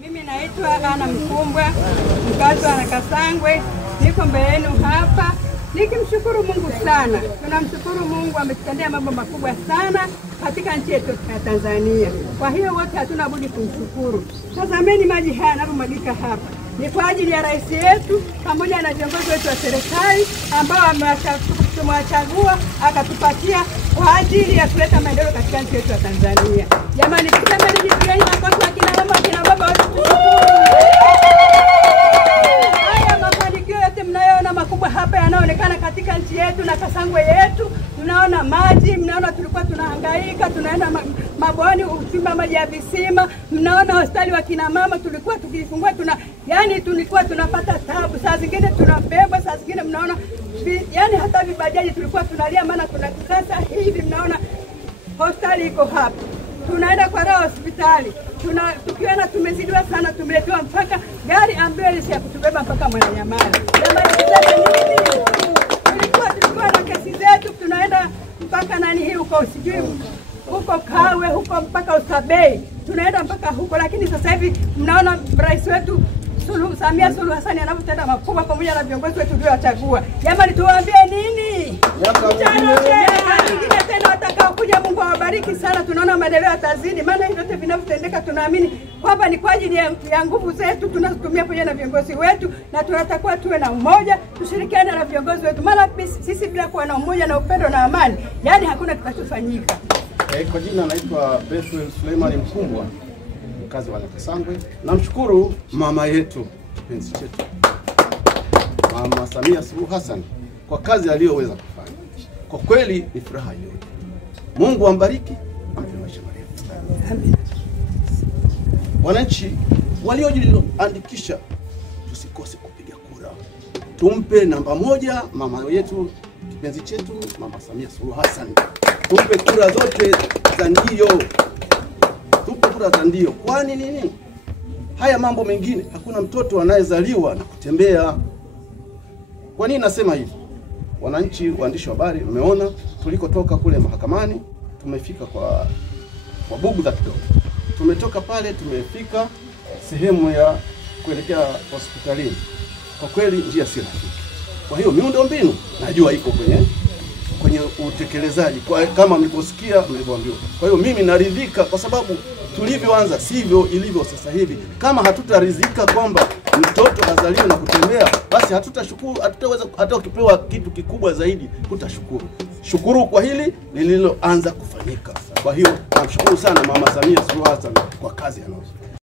Mimi naitwa Ana Mkumbwa, mkazi wa Nakasangwe. Niko mbele yenu hapa nikimshukuru Mungu sana. Tunamshukuru Mungu, ametutendea mambo makubwa sana katika nchi yetu ya Tanzania. Kwa hiyo wote hatuna budi kumshukuru. Tazameni maji haya yanapomwagika hapa. Ni kwa ajili ya rais yetu pamoja na viongozi wetu wa serikali ambao tumewachagua akatupatia kwa ajili ya kuleta maendeleo katika nchi yetu ya Tanzania. Jamani, tuseme nini kieni makofi wa kina mama kina baba wote tushukuru. Haya mafanikio yote mnayoona makubwa hapa yanaonekana katika nchi yetu na Kasangwe yetu. Mnaona maji, mnaona tulikuwa tunahangaika, tunaenda mabwani uchimba maji ya visima. Mnaona hospitali wa kina mama tulikuwa tukifungua tulikuwa tunapata taabu. Saa zingine tunabeba, saa zingine mnaona hata vibajaji tulikuwa tunalia maana sasa hivi mnaona hospitali iko hapa. Tunaenda kwa raha hospitali. Tukiona tumezidiwa sana tumeletewa mpaka gari ambulance ya kutubeba mpaka Mwananyamala. Jamani, tulikuwa na kesi zetu tunaenda mpaka hii huko sijui huko Kawe huko mpaka Usabei. Tunaenda mpaka huko, lakini sasa hivi mnaona rais wetu Samia Suluhu Hassan anapotenda makubwa pamoja na viongozi wetu tuliowachagua. Jamani, tuwaambie nini? Wengine tena watakao kuja, Mungu awabariki sana. Tunaona maendeleo yatazidi, maana hivi vyote vinavyotendeka tunaamini kwamba ni kwa ajili ya nguvu zetu tunazotumia pamoja na viongozi wetu, na tunatakiwa tuwe na umoja, tushirikiane na viongozi wetu. Maana sisi bila kuwa na umoja na upendo na amani, yani hakuna kitakachofanyika. Kwa jina naitwa Bethuel Suleiman Mkumbwa, mkazi wa Nakasangwe. Namshukuru mama yetu kipenzi chetu Mama Samia Suluhu Hassan kwa kazi aliyoweza kufanya. Kwa kweli ni furaha hiyo. Mungu ambariki, ampe maisha marefu. Amen. Wananchi waliojiandikisha tusikose kupiga kura. Tumpe namba 1 mama yetu kipenzi chetu Mama Samia Suluhu Hassan. Tumpe kura zote za ndio. Tumpe kura za ndio. Kwani nini? Haya mambo mengine hakuna mtoto anayezaliwa na kutembea. Kwa nini nasema hivi? Wananchi, waandishi wa habari, umeona tulikotoka kule mahakamani, tumefika kwa bugudha kidogo. Tumetoka pale tumefika sehemu ya kuelekea hospitalini. Kwa kweli njia si rafiki. Kwa hiyo miundombinu najua iko kwenye utekelezaji kama mliposikia mlivyoambiwa. Kwa hiyo mimi naridhika kwa sababu tulivyoanza sivyo ilivyo sasa hivi. Kama hatutaridhika kwamba mtoto azaliwe na kutembea, basi hatutashukuru, hatutaweza hata ukipewa kitu kikubwa zaidi kutashukuru. Shukuru kwa hili lililoanza kufanyika. Kwa hiyo namshukuru sana Mama Samia Suluhu Hassan kwa kazi anayofanya.